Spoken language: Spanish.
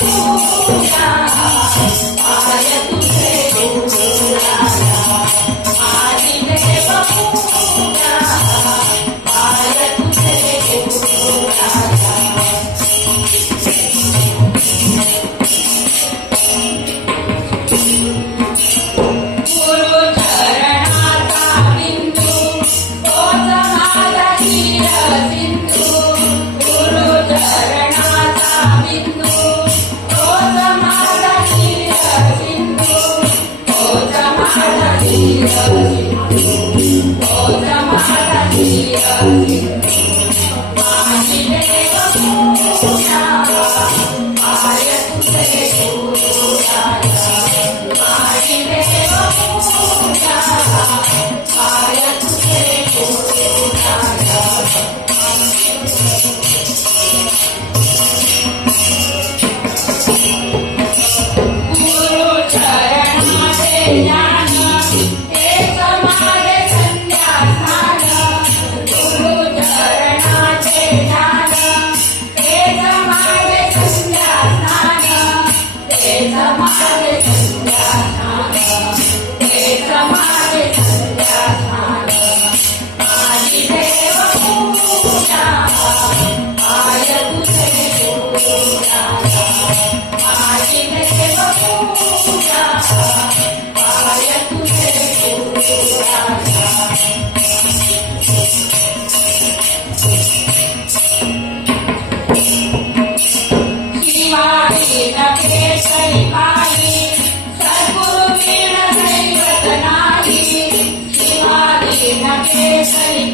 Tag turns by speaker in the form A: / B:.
A: Hallelujah. yeah. Shri